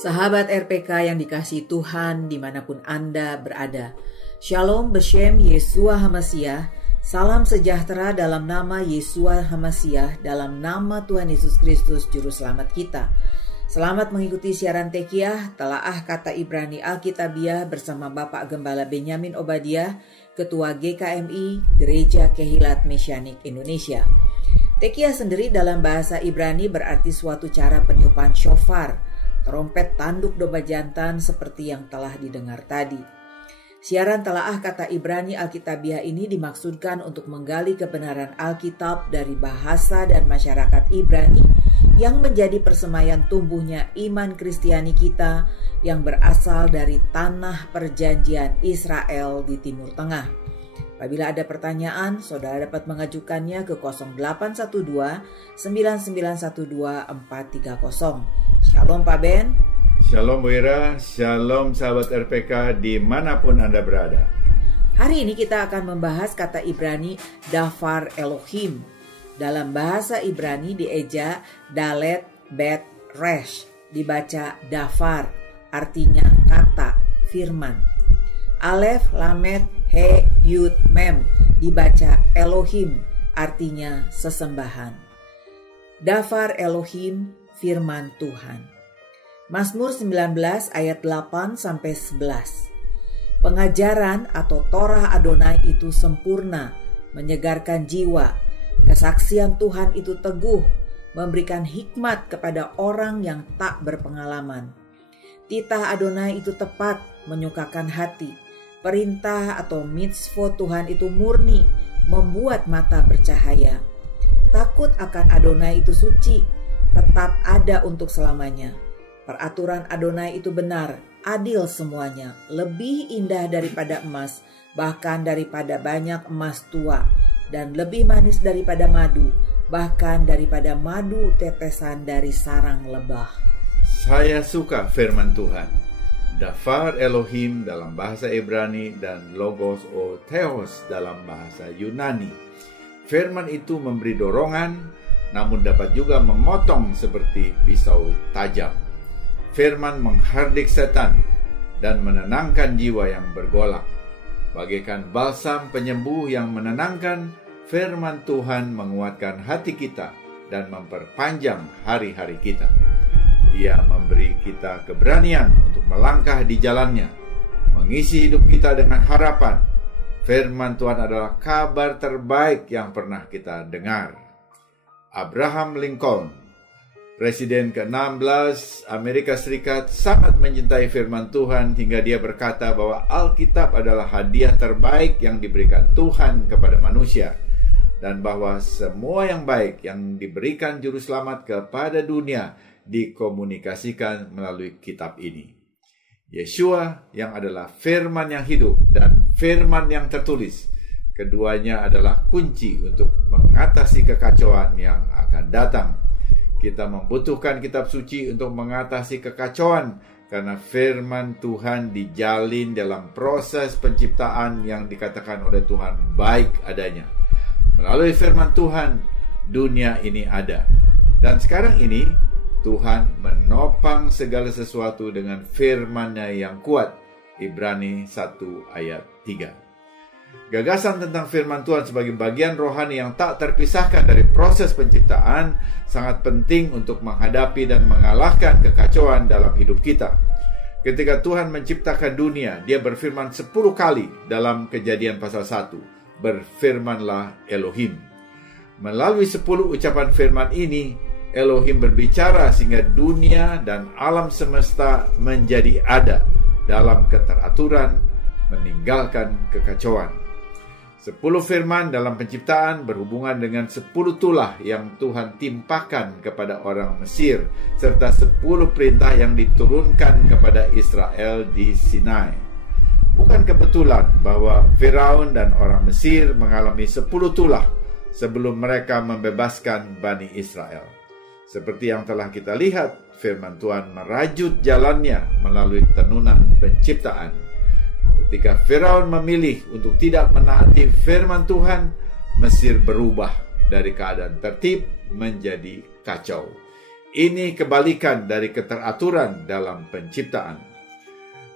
Sahabat RPK yang dikasihi Tuhan dimanapun Anda berada. Shalom Beshem Yeshua HaMashiach. Salam sejahtera dalam nama Yeshua HaMashiach, dalam nama Tuhan Yesus Kristus Juru Selamat kita. Selamat mengikuti siaran Tekiah, Telaah Kata Ibrani Alkitabiah bersama Bapak Gembala Benyamin Obadiah, Ketua GKMI Gereja Kehilat Mesianik Indonesia. Tekiah sendiri dalam bahasa Ibrani berarti suatu cara peniupan shofar, trompet tanduk domba jantan seperti yang telah didengar tadi. Siaran Telaah Kata Ibrani Alkitabiah ini dimaksudkan untuk menggali kebenaran Alkitab dari bahasa dan masyarakat Ibrani yang menjadi persemayan tumbuhnya iman Kristiani kita yang berasal dari tanah perjanjian Israel di Timur Tengah. Apabila ada pertanyaan, saudara dapat mengajukannya ke 0812 9912 430. Shalom Pak Ben. Shalom Bu Ira, shalom sahabat RPK dimanapun Anda berada. Hari ini kita akan membahas kata Ibrani Davar Elohim. Dalam bahasa Ibrani dieja Dalet Bet Resh, dibaca Davar, artinya kata, firman. Alef Lamet He Yud Mem, dibaca Elohim, artinya sesembahan. Davar Elohim, firman Tuhan. Mazmur 19 ayat 8-11. Pengajaran atau Torah Adonai itu sempurna, menyegarkan jiwa. Kesaksian Tuhan itu teguh, memberikan hikmat kepada orang yang tak berpengalaman. Titah Adonai itu tepat, menyukakan hati. Perintah atau mitzvot Tuhan itu murni, membuat mata bercahaya. Takut akan Adonai itu suci, tetap ada untuk selamanya. Peraturan Adonai itu benar, adil semuanya, lebih indah daripada emas, bahkan daripada banyak emas tua, dan lebih manis daripada madu, bahkan daripada madu tetesan dari sarang lebah. Saya suka firman Tuhan. Davar Elohim dalam bahasa Ibrani dan Logos o Theos dalam bahasa Yunani. Firman itu memberi dorongan, namun dapat juga memotong seperti pisau tajam. Firman menghardik setan dan menenangkan jiwa yang bergolak. Bagaikan balsam penyembuh yang menenangkan, firman Tuhan menguatkan hati kita dan memperpanjang hari-hari kita. Ia memberi kita keberanian untuk melangkah di jalannya, mengisi hidup kita dengan harapan. Firman Tuhan adalah kabar terbaik yang pernah kita dengar. Abraham Lincoln, Presiden ke-16 Amerika Serikat, sangat mencintai firman Tuhan hingga dia berkata bahwa Alkitab adalah hadiah terbaik yang diberikan Tuhan kepada manusia, dan bahwa semua yang baik yang diberikan Juru Selamat kepada dunia dikomunikasikan melalui kitab ini. Yeshua yang adalah firman yang hidup dan firman yang tertulis, keduanya adalah kunci untuk mengatasi kekacauan yang akan datang. Kita membutuhkan kitab suci untuk mengatasi kekacauan, karena firman Tuhan dijalin dalam proses penciptaan yang dikatakan oleh Tuhan baik adanya. Melalui firman Tuhan, dunia ini ada. Dan sekarang ini, Tuhan menopang segala sesuatu dengan firman-Nya yang kuat. Ibrani 1 ayat 3. Gagasan tentang firman Tuhan sebagai bagian rohani yang tak terpisahkan dari proses penciptaan sangat penting untuk menghadapi dan mengalahkan kekacauan dalam hidup kita. Ketika Tuhan menciptakan dunia, Dia berfirman 10 kali dalam Kejadian pasal 1. Berfirmanlah Elohim. Melalui 10 ucapan firman ini, Elohim berbicara sehingga dunia dan alam semesta menjadi ada dalam keteraturan, meninggalkan kekacauan. 10 firman dalam penciptaan berhubungan dengan 10 tulah yang Tuhan timpakan kepada orang Mesir, serta 10 perintah yang diturunkan kepada Israel di Sinai. bukan kebetulan bahwa Firaun dan orang Mesir mengalami 10 tulah sebelum mereka membebaskan Bani Israel. Seperti yang telah kita lihat, firman Tuhan merajut jalannya melalui tenunan penciptaan. Ketika Firaun memilih untuk tidak menaati firman Tuhan, Mesir berubah dari keadaan tertib menjadi kacau. Ini kebalikan dari keteraturan dalam penciptaan.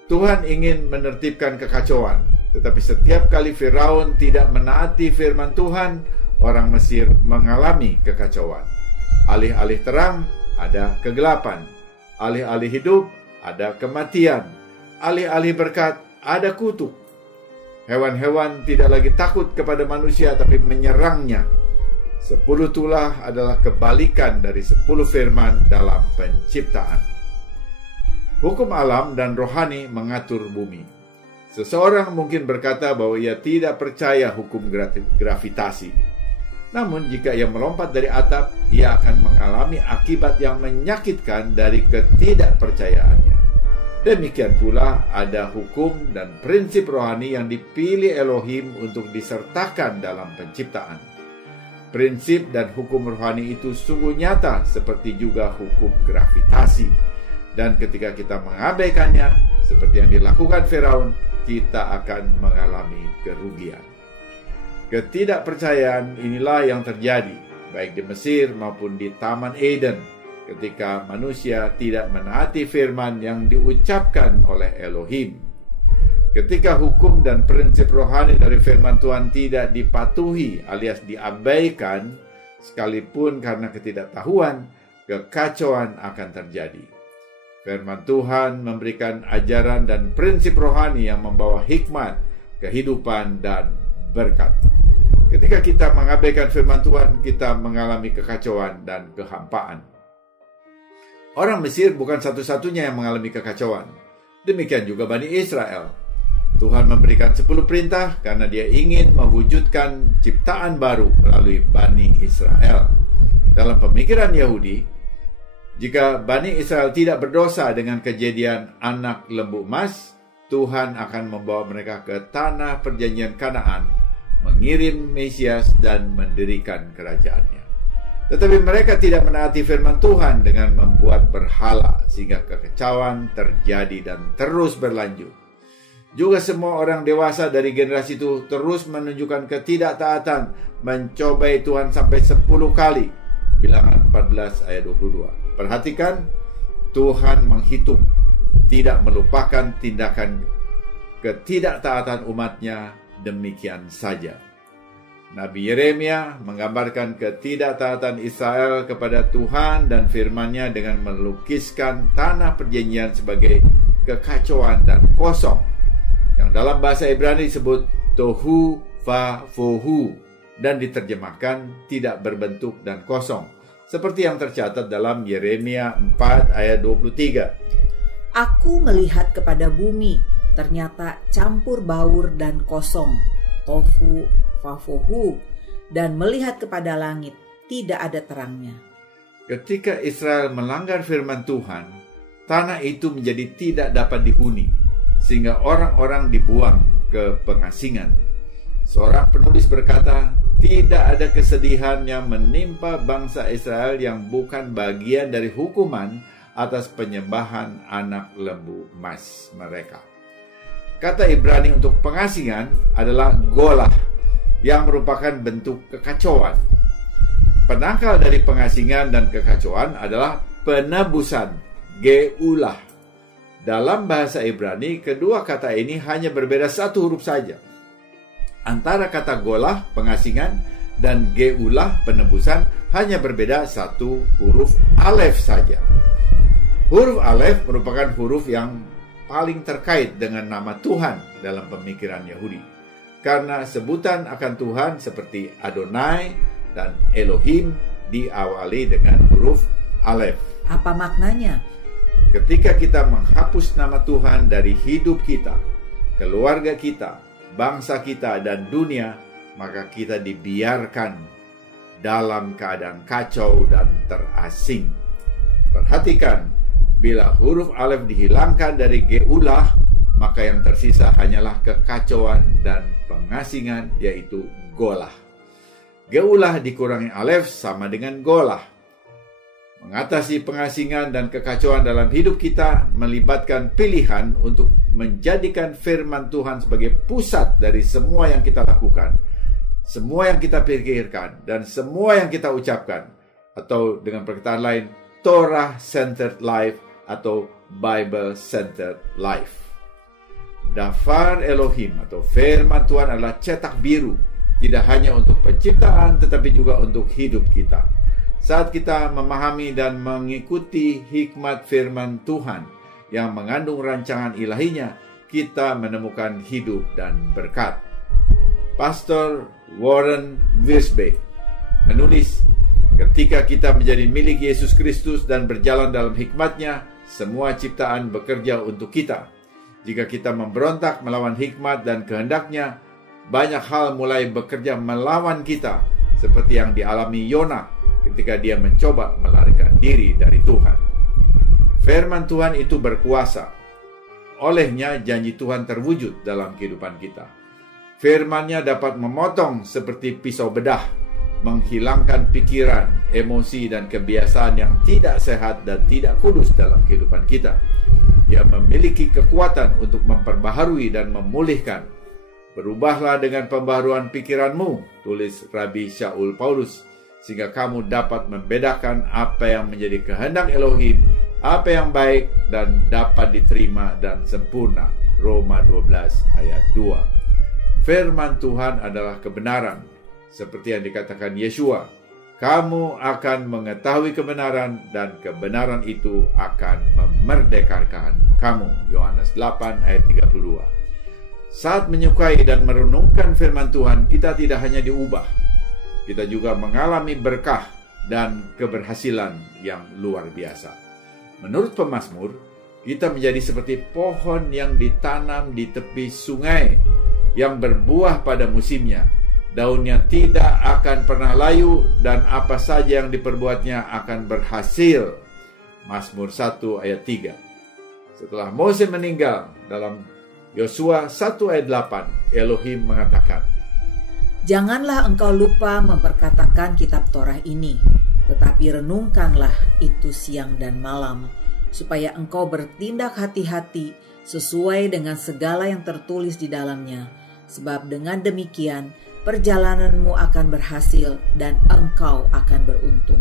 Tuhan ingin menertibkan kekacauan, tetapi setiap kali Firaun tidak menaati firman Tuhan, orang Mesir mengalami kekacauan. Alih-alih terang, ada kegelapan. Alih-alih hidup, ada kematian. Alih-alih berkat, ada kutuk. Hewan-hewan tidak lagi takut kepada manusia, tapi menyerangnya. 10 tulah adalah kebalikan dari 10 firman dalam penciptaan. Hukum alam dan rohani mengatur bumi. Seseorang mungkin berkata bahwa ia tidak percaya hukum gravitasi. Namun jika ia melompat dari atap, ia akan mengalami akibat yang menyakitkan dari ketidakpercayaannya. Demikian pula ada hukum dan prinsip rohani yang dipilih Elohim untuk disertakan dalam penciptaan. Prinsip dan hukum rohani itu sungguh nyata seperti juga hukum gravitasi. Dan ketika kita mengabaikannya, seperti yang dilakukan Firaun, kita akan mengalami kerugian. Ketidakpercayaan inilah yang terjadi, baik di Mesir maupun di Taman Eden, ketika manusia tidak menaati firman yang diucapkan oleh Elohim. Ketika hukum dan prinsip rohani dari firman Tuhan tidak dipatuhi alias diabaikan, sekalipun karena ketidaktahuan, kekacauan akan terjadi. Firman Tuhan memberikan ajaran dan prinsip rohani yang membawa hikmat, kehidupan, dan berkat. Ketika kita mengabaikan firman Tuhan, kita mengalami kekacauan dan kehampaan. Orang Mesir bukan satu-satunya yang mengalami kekacauan. Demikian juga Bani Israel. Tuhan memberikan 10 perintah karena dia ingin mewujudkan ciptaan baru melalui Bani Israel. Dalam pemikiran Yahudi, jika Bani Israel tidak berdosa dengan kejadian anak lembu emas, Tuhan akan membawa mereka ke tanah perjanjian Kanaan, mengirim Mesias dan mendirikan kerajaannya. Tetapi mereka tidak menaati firman Tuhan dengan membuat berhala, sehingga kekacauan terjadi dan terus berlanjut. Juga semua orang dewasa dari generasi itu terus menunjukkan ketidaktaatan, mencobai Tuhan sampai 10 kali. Bilangan 14 ayat 22. Perhatikan, Tuhan menghitung, tidak melupakan tindakan ketidaktaatan umatnya demikian saja. Nabi Yeremia menggambarkan ketidaktaatan Israel kepada Tuhan dan firman-Nya dengan melukiskan tanah perjanjian sebagai kekacauan dan kosong, yang dalam bahasa Ibrani disebut tohu vavohu dan diterjemahkan tidak berbentuk dan kosong, seperti yang tercatat dalam Yeremia 4 ayat 23. Aku melihat kepada bumi, ternyata campur baur dan kosong, tofu, fafohu, dan melihat kepada langit, tidak ada terangnya. Ketika Israel melanggar firman Tuhan, tanah itu menjadi tidak dapat dihuni, sehingga orang-orang dibuang ke pengasingan. Seorang penulis berkata, tidak ada kesedihan yang menimpa bangsa Israel yang bukan bagian dari hukuman atas penyembahan anak lembu emas mereka. Kata Ibrani untuk pengasingan adalah golah, yang merupakan bentuk kekacauan. Penangkal dari pengasingan dan kekacauan adalah penebusan, geulah. Dalam bahasa Ibrani, kedua kata ini hanya berbeda satu huruf saja. Antara kata golah, pengasingan, dan geulah, penebusan, hanya berbeda satu huruf alef saja. Huruf alef merupakan huruf yang paling terkait dengan nama Tuhan dalam pemikiran Yahudi, karena sebutan akan Tuhan seperti Adonai dan Elohim diawali dengan huruf alef. Apa maknanya? Ketika kita menghapus nama Tuhan dari hidup kita, keluarga kita, bangsa kita, dan dunia, maka kita dibiarkan dalam keadaan kacau dan terasing. Perhatikan, bila huruf alef dihilangkan dari geulah, maka yang tersisa hanyalah kekacauan dan pengasingan, yaitu golah. Geulah dikurangi alef sama dengan golah. Mengatasi pengasingan dan kekacauan dalam hidup kita melibatkan pilihan untuk menjadikan firman Tuhan sebagai pusat dari semua yang kita lakukan, semua yang kita pikirkan, dan semua yang kita ucapkan. Atau dengan perkataan lain, Torah-centered life atau Bible-centered life. Dafar Elohim atau firman Tuhan adalah cetak biru, tidak hanya untuk penciptaan tetapi juga untuk hidup kita. Saat kita memahami dan mengikuti hikmat firman Tuhan yang mengandung rancangan ilahinya, kita menemukan hidup dan berkat. Pastor Warren Wiersbe menulis, ketika kita menjadi milik Yesus Kristus dan berjalan dalam hikmat-Nya, semua ciptaan bekerja untuk kita. Jika kita memberontak melawan hikmat dan kehendak-Nya, banyak hal mulai bekerja melawan kita, seperti yang dialami Yona ketika dia mencoba melarikan diri dari Tuhan. Firman Tuhan itu berkuasa. Olehnya janji Tuhan terwujud dalam kehidupan kita. Firman-Nya dapat memotong seperti pisau bedah, menghilangkan pikiran, emosi, dan kebiasaan yang tidak sehat dan tidak kudus dalam kehidupan kita. Ia memiliki kekuatan untuk memperbaharui dan memulihkan. Berubahlah dengan pembaharuan pikiranmu, tulis Rabi Shaul Paulus, sehingga kamu dapat membedakan apa yang menjadi kehendak Elohim, apa yang baik dan dapat diterima dan sempurna. Roma 12 ayat 2. Firman Tuhan adalah kebenaran. Seperti yang dikatakan Yeshua, kamu akan mengetahui kebenaran dan kebenaran itu akan memerdekakan kamu. Yohanes 8 ayat 32. Saat menyukai dan merenungkan firman Tuhan, kita tidak hanya diubah, kita juga mengalami berkah dan keberhasilan yang luar biasa. Menurut pemazmur, kita menjadi seperti pohon yang ditanam di tepi sungai, yang berbuah pada musimnya. Daunnya tidak akan pernah layu, dan apa saja yang diperbuatnya akan berhasil. Mazmur 1 ayat 3. Setelah Moses meninggal, dalam Yosua 1 ayat 8, Elohim mengatakan, janganlah engkau lupa memperkatakan kitab Torah ini, tetapi renungkanlah itu siang dan malam, supaya engkau bertindak hati-hati sesuai dengan segala yang tertulis di dalamnya. Sebab dengan demikian, perjalananmu akan berhasil dan engkau akan beruntung.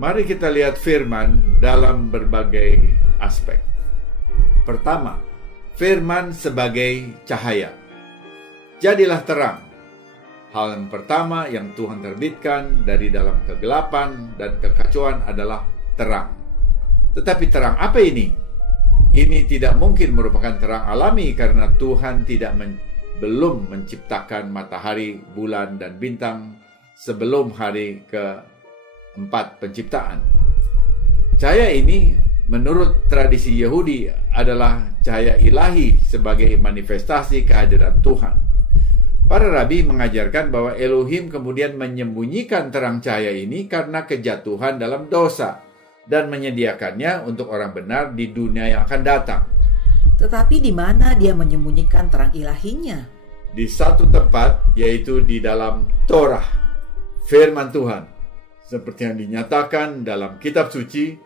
Mari kita lihat firman dalam berbagai aspek. Pertama, firman sebagai cahaya. Jadilah terang. Hal yang pertama yang Tuhan terbitkan dari dalam kegelapan dan kekacauan adalah terang. Tetapi terang apa ini? Ini tidak mungkin merupakan terang alami karena Tuhan belum menciptakan matahari, bulan, dan bintang sebelum hari keempat penciptaan. Cahaya ini menurut tradisi Yahudi adalah cahaya ilahi sebagai manifestasi kehadiran Tuhan. Para rabi mengajarkan bahwa Elohim kemudian menyembunyikan terang cahaya ini karena kejatuhan dalam dosa dan menyediakannya untuk orang benar di dunia yang akan datang. Tetapi di mana dia menyembunyikan terang ilahinya? Di satu tempat, yaitu di dalam Torah, firman Tuhan. Seperti yang dinyatakan dalam kitab suci,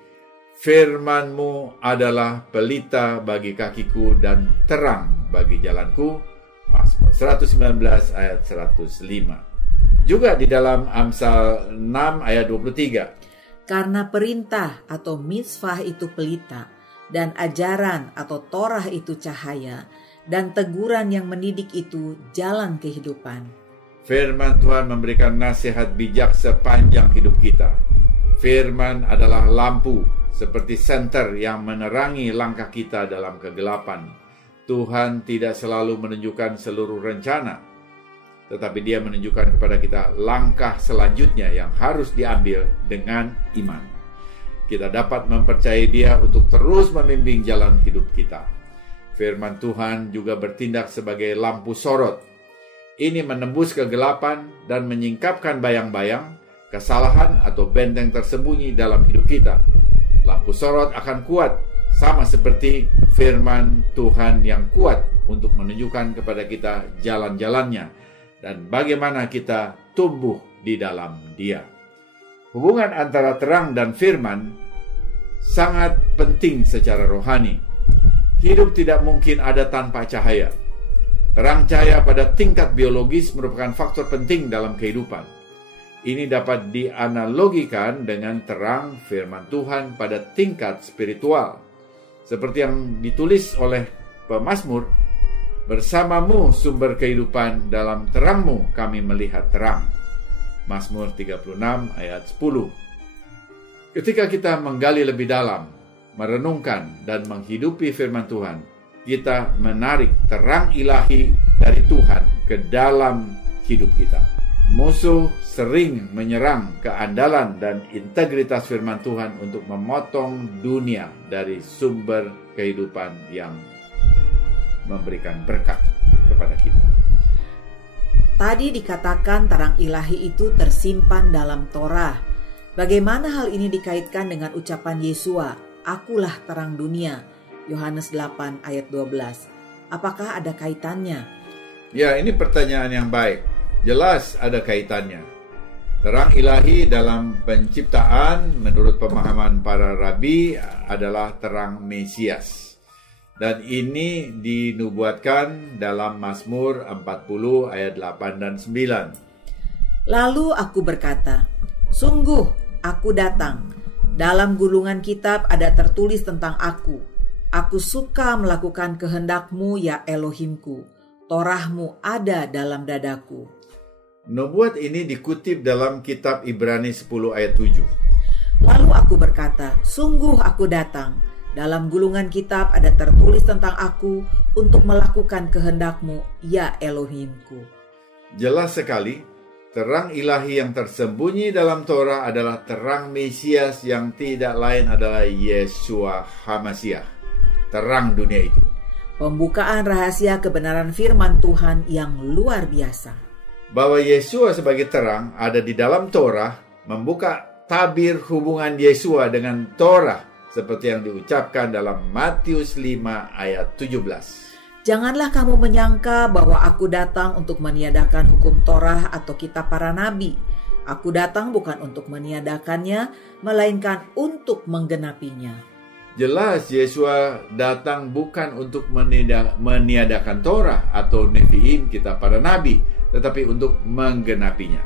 firman-Mu adalah pelita bagi kakiku dan terang bagi jalanku. Mazmur 119 ayat 105. Juga di dalam Amsal 6 ayat 23. Karena perintah atau mitzvah itu pelita, dan ajaran atau Torah itu cahaya, dan teguran yang mendidik itu jalan kehidupan. Firman Tuhan memberikan nasihat bijak sepanjang hidup kita. Firman adalah lampu, seperti senter yang menerangi langkah kita dalam kegelapan. Tuhan tidak selalu menunjukkan seluruh rencana, tetapi Dia menunjukkan kepada kita langkah selanjutnya yang harus diambil dengan iman. Kita dapat mempercayai Dia untuk terus membimbing jalan hidup kita. Firman Tuhan juga bertindak sebagai lampu sorot. Ini menembus kegelapan dan menyingkapkan bayang-bayang, kesalahan atau benteng tersembunyi dalam hidup kita. Lampu sorot akan kuat sama seperti firman Tuhan yang kuat untuk menunjukkan kepada kita jalan-jalannya dan bagaimana kita tumbuh di dalam Dia. Hubungan antara terang dan firman sangat penting secara rohani. Hidup tidak mungkin ada tanpa cahaya. Terang cahaya pada tingkat biologis merupakan faktor penting dalam kehidupan. Ini dapat dianalogikan dengan terang firman Tuhan pada tingkat spiritual. Seperti yang ditulis oleh pemazmur, bersamamu sumber kehidupan, dalam terangmu kami melihat terang. Mazmur 36 ayat 10. Ketika kita menggali lebih dalam, merenungkan dan menghidupi firman Tuhan, kita menarik terang ilahi dari Tuhan ke dalam hidup kita. Musuh sering menyerang keandalan dan integritas firman Tuhan untuk memotong dunia dari sumber kehidupan yang memberikan berkat kepada kita. Tadi dikatakan terang ilahi itu tersimpan dalam Torah. Bagaimana hal ini dikaitkan dengan ucapan Yesua, "Akulah terang dunia," Yohanes 8 ayat 12. Apakah ada kaitannya? Ya, ini pertanyaan yang baik. Jelas ada kaitannya. Terang ilahi dalam penciptaan menurut pemahaman para rabi adalah terang Mesias. Dan ini dinubuatkan dalam Mazmur 40 ayat 8 dan 9. Lalu aku berkata, "Sungguh aku datang. Dalam gulungan kitab ada tertulis tentang aku. Aku suka melakukan kehendak-Mu, ya Elohimku. Torah-Mu ada dalam dadaku." Nubuat ini dikutip dalam kitab Ibrani 10 ayat 7. Lalu aku berkata, "Sungguh aku datang. Dalam gulungan kitab ada tertulis tentang aku untuk melakukan kehendak-Mu, ya Elohimku." Jelas sekali, terang ilahi yang tersembunyi dalam Torah adalah terang Mesias yang tidak lain adalah Yesua HaMasiah, terang dunia itu. Pembukaan rahasia kebenaran firman Tuhan yang luar biasa. Bahwa Yesua sebagai terang ada di dalam Torah membuka tabir hubungan Yesua dengan Torah seperti yang diucapkan dalam Matius 5 ayat 17. Janganlah kamu menyangka bahwa aku datang untuk meniadakan hukum Torah atau kitab para nabi. Aku datang bukan untuk meniadakannya, melainkan untuk menggenapinya. Jelas Yesua datang bukan untuk meniadakan Torah atau neviin kitab para nabi, tetapi untuk menggenapinya.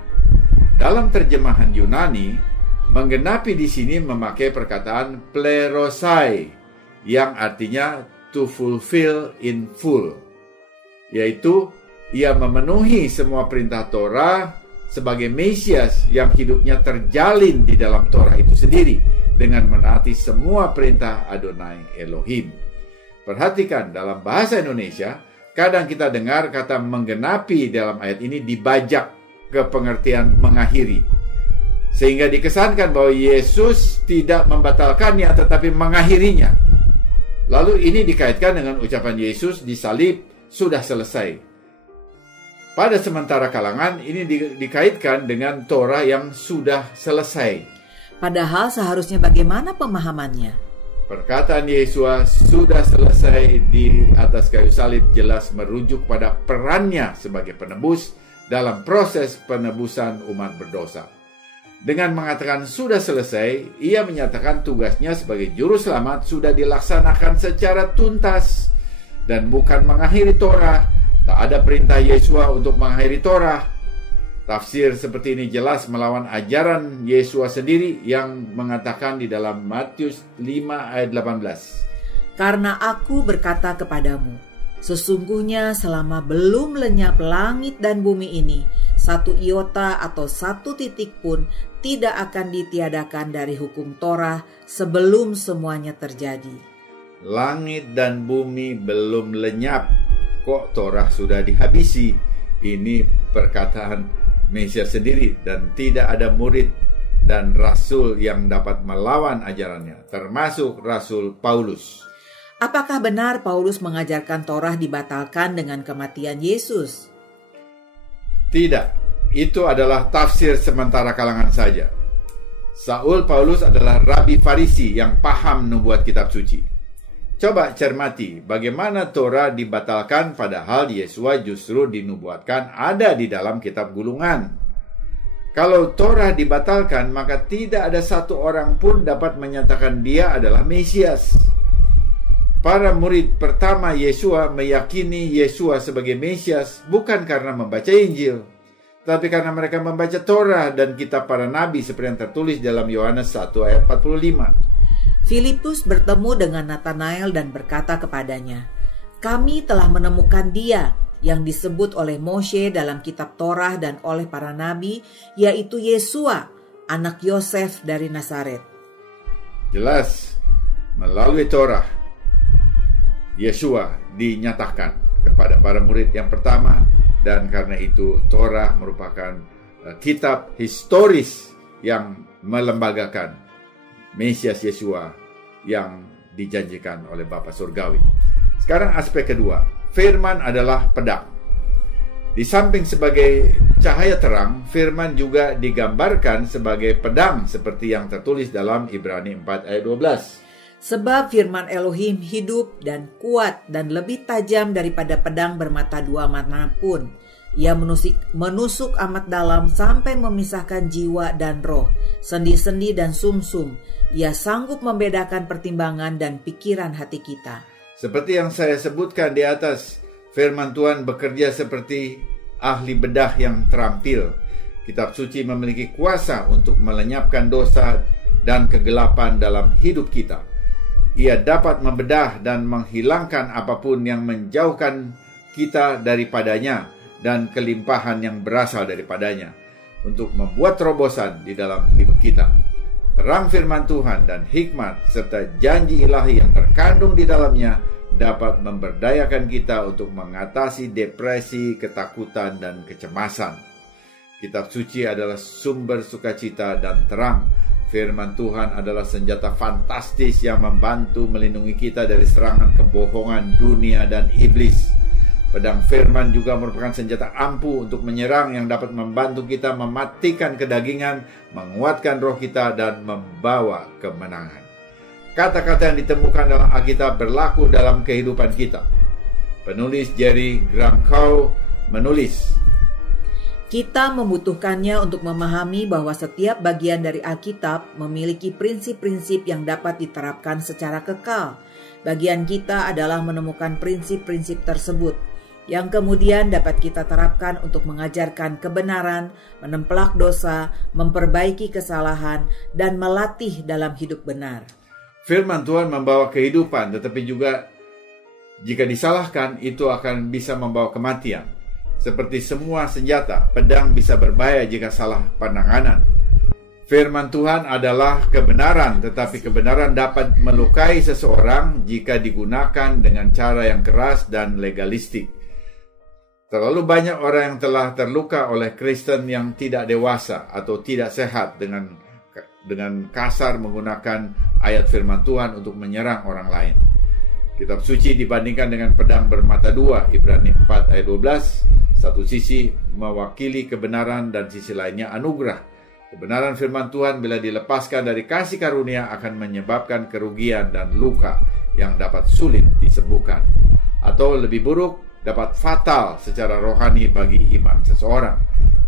Dalam terjemahan Yunani, menggenapi di sini memakai perkataan plerosai, yang artinya to fulfill in full, yaitu ia memenuhi semua perintah Torah sebagai Mesias yang hidupnya terjalin di dalam Torah itu sendiri dengan menaati semua perintah Adonai Elohim. Perhatikan, dalam bahasa Indonesia kadang kita dengar kata menggenapi dalam ayat ini dibajak ke pengertian mengakhiri, sehingga dikesankan bahwa Yesus tidak membatalkannya tetapi mengakhirinya. Lalu ini dikaitkan dengan ucapan Yesus di salib sudah selesai. Pada sementara kalangan ini dikaitkan dengan Torah yang sudah selesai. Padahal seharusnya bagaimana pemahamannya? Perkataan Yesus sudah selesai di atas kayu salib jelas merujuk pada perannya sebagai penebus dalam proses penebusan umat berdosa. Dengan mengatakan sudah selesai, ia menyatakan tugasnya sebagai juru selamat sudah dilaksanakan secara tuntas dan bukan mengakhiri Torah. Tak ada perintah Yesua untuk mengakhiri Torah. Tafsir seperti ini jelas melawan ajaran Yesua sendiri yang mengatakan di dalam Matius 5 ayat 18. Karena aku berkata kepadamu, sesungguhnya selama belum lenyap langit dan bumi ini, satu iota atau satu titik pun tidak akan ditiadakan dari hukum Torah sebelum semuanya terjadi. Langit dan bumi belum lenyap, kok Torah sudah dihabisi? Ini perkataan Mesias sendiri dan tidak ada murid dan rasul yang dapat melawan ajarannya, termasuk Rasul Paulus. Apakah benar Paulus mengajarkan Torah dibatalkan dengan kematian Yesus? Tidak, itu adalah tafsir sementara kalangan saja. Saul Paulus adalah rabi Farisi yang paham nubuat kitab suci. Coba cermati bagaimana Torah dibatalkan padahal Yesua justru dinubuatkan ada di dalam kitab gulungan. Kalau Torah dibatalkan, maka tidak ada satu orang pun dapat menyatakan dia adalah Mesias. Para murid pertama Yesua meyakini Yesua sebagai Mesias bukan karena membaca Injil, tapi karena mereka membaca Torah dan kitab para nabi seperti yang tertulis dalam Yohanes 1 ayat 45. Filipus bertemu dengan Nathanael dan berkata kepadanya, "Kami telah menemukan Dia yang disebut oleh Moshe dalam kitab Torah dan oleh para nabi, yaitu Yesua, anak Yosef dari Nazaret." Jelas, melalui Torah, Yesua dinyatakan kepada para murid yang pertama, dan karena itu Torah merupakan kitab historis yang melembagakan Mesias Yesua yang dijanjikan oleh Bapa Surgawi. Sekarang aspek kedua, firman adalah pedang. Di samping sebagai cahaya terang, firman juga digambarkan sebagai pedang seperti yang tertulis dalam Ibrani 4 ayat 12. Sebab firman Elohim hidup dan kuat dan lebih tajam daripada pedang bermata dua manapun. Ia menusuk amat dalam sampai memisahkan jiwa dan roh, sendi-sendi dan sumsum. Ia sanggup membedakan pertimbangan dan pikiran hati kita. Seperti yang saya sebutkan di atas, firman Tuhan bekerja seperti ahli bedah yang terampil. Kitab suci memiliki kuasa untuk melenyapkan dosa dan kegelapan dalam hidup kita. Ia dapat membedah dan menghilangkan apapun yang menjauhkan kita daripadanya dan kelimpahan yang berasal daripadanya untuk membuat terobosan di dalam hidup kita. Terang firman Tuhan dan hikmat serta janji ilahi yang terkandung di dalamnya dapat memberdayakan kita untuk mengatasi depresi, ketakutan, dan kecemasan. Kitab suci adalah sumber sukacita dan terang. Firman Tuhan adalah senjata fantastis yang membantu melindungi kita dari serangan kebohongan dunia dan iblis. Pedang firman juga merupakan senjata ampuh untuk menyerang yang dapat membantu kita mematikan kedagingan, menguatkan roh kita, dan membawa kemenangan. Kata-kata yang ditemukan dalam Alkitab berlaku dalam kehidupan kita. Penulis Jerry Gramkow menulis, Kita membutuhkannya untuk memahami bahwa setiap bagian dari Alkitab memiliki prinsip-prinsip yang dapat diterapkan secara kekal. Bagian kita adalah menemukan prinsip-prinsip tersebut, yang kemudian dapat kita terapkan untuk mengajarkan kebenaran, menempelak dosa, memperbaiki kesalahan, dan melatih dalam hidup benar. Firman Tuhan membawa kehidupan, tetapi juga jika disalahkan, itu akan bisa membawa kematian. Seperti semua senjata, pedang bisa berbahaya jika salah penanganan. Firman Tuhan adalah kebenaran, tetapi kebenaran dapat melukai seseorang jika digunakan dengan cara yang keras dan legalistik. Terlalu banyak orang yang telah terluka oleh Kristen yang tidak dewasa atau tidak sehat dengan kasar menggunakan ayat firman Tuhan untuk menyerang orang lain. Kitab suci dibandingkan dengan pedang bermata dua, Ibrani 4 ayat 12. Satu sisi mewakili kebenaran dan sisi lainnya anugerah. Kebenaran firman Tuhan bila dilepaskan dari kasih karunia akan menyebabkan kerugian dan luka yang dapat sulit disembuhkan. Atau lebih buruk, dapat fatal secara rohani bagi iman seseorang.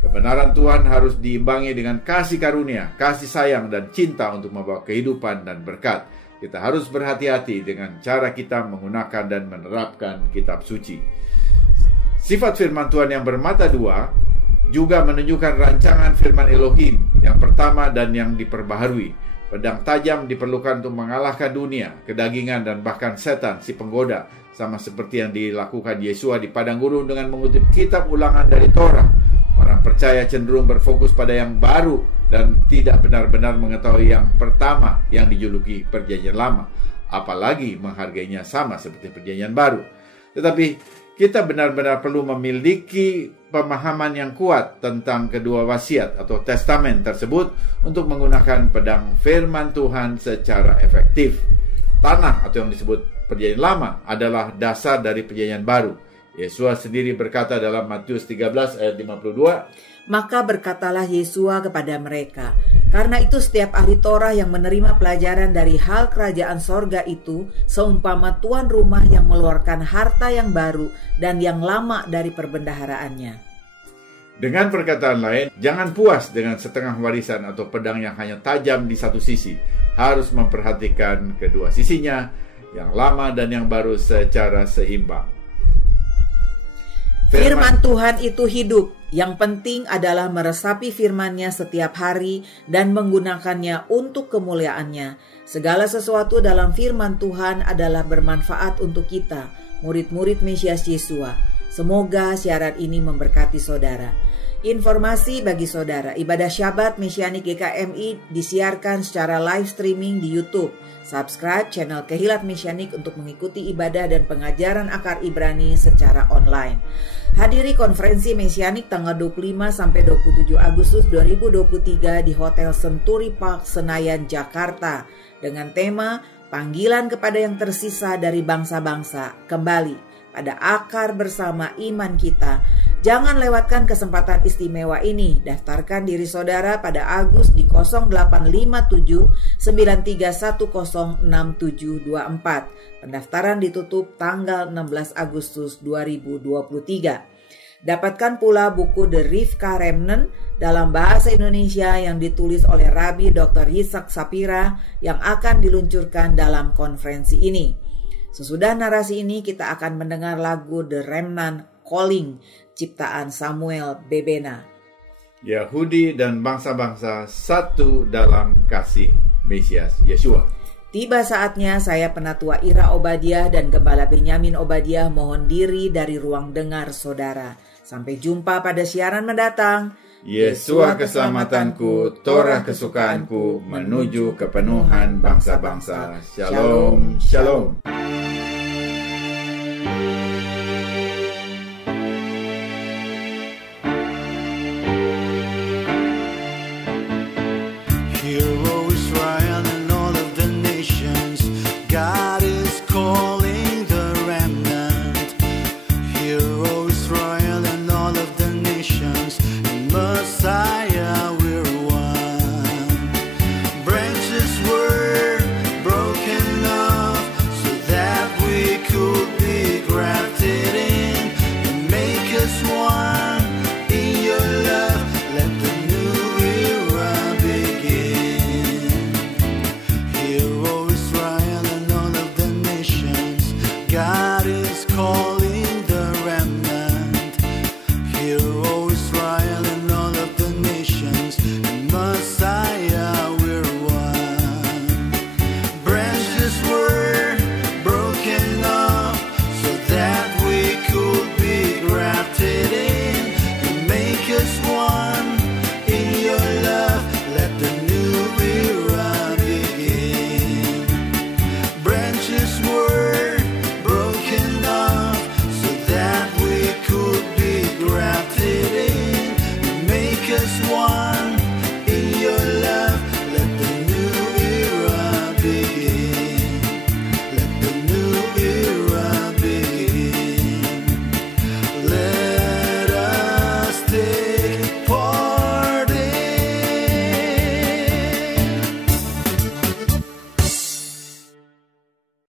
Kebenaran Tuhan harus diimbangi dengan kasih karunia, kasih sayang, dan cinta untuk membawa kehidupan dan berkat. Kita harus berhati-hati dengan cara kita menggunakan dan menerapkan kitab suci. Sifat firman Tuhan yang bermata dua juga menunjukkan rancangan firman Elohim yang pertama dan yang diperbaharui. Pedang tajam diperlukan untuk mengalahkan dunia, kedagingan, dan bahkan setan, si penggoda, sama seperti yang dilakukan Yesua di padang gurun dengan mengutip kitab ulangan dari Torah. Orang percaya cenderung berfokus pada yang baru dan tidak benar-benar mengetahui yang pertama yang dijuluki Perjanjian Lama, apalagi menghargainya sama seperti Perjanjian Baru. Tetapi kita benar-benar perlu memiliki pemahaman yang kuat tentang kedua wasiat atau testamen tersebut untuk menggunakan pedang firman Tuhan secara efektif. Tanah atau yang disebut Perjanjian Lama adalah dasar dari Perjanjian Baru. Yesus sendiri berkata dalam Matius 13 ayat 52, Maka berkatalah Yesua kepada mereka, Karena itu setiap ahli Torah yang menerima pelajaran dari hal kerajaan sorga itu seumpama tuan rumah yang mengeluarkan harta yang baru dan yang lama dari perbendaharaannya. Dengan perkataan lain, jangan puas dengan setengah warisan atau pedang yang hanya tajam di satu sisi. Harus memperhatikan kedua sisinya, yang lama dan yang baru secara seimbang. Firman Tuhan itu hidup. Yang penting adalah meresapi firman-Nya setiap hari dan menggunakannya untuk kemuliaan-Nya. Segala sesuatu dalam firman Tuhan adalah bermanfaat untuk kita, murid-murid Mesias Yesua. Semoga siaran ini memberkati saudara. Informasi bagi saudara, ibadah Syabat Mesianik GKMI disiarkan secara live streaming di YouTube. Subscribe channel Kehilat Mesianik untuk mengikuti ibadah dan pengajaran akar Ibrani secara online. Hadiri konferensi Mesianik tanggal 25 sampai 27 Agustus 2023 di Hotel Century Park Senayan, Jakarta dengan tema Panggilan kepada yang tersisa dari bangsa-bangsa kembali pada akar bersama iman kita. Jangan lewatkan kesempatan istimewa ini. Daftarkan diri saudara pada Agus di 0857 93106724. Pendaftaran ditutup tanggal 16 Agustus 2023. Dapatkan pula buku The Rivka Remnant dalam bahasa Indonesia yang ditulis oleh Rabbi Dr. Yitzhak Sapira yang akan diluncurkan dalam konferensi ini. Sesudah narasi ini kita akan mendengar lagu The Remnant Calling ciptaan Samuel Bebena. Yahudi dan bangsa-bangsa satu dalam kasih Mesias Yesua. Tiba saatnya saya Penatua Ira Obadiah dan Gembala Benyamin Obadiah mohon diri dari ruang dengar saudara. Sampai jumpa pada siaran mendatang. Yesua keselamatanku, Torah kesukaanku, menuju kepenuhan bangsa-bangsa. Shalom, shalom.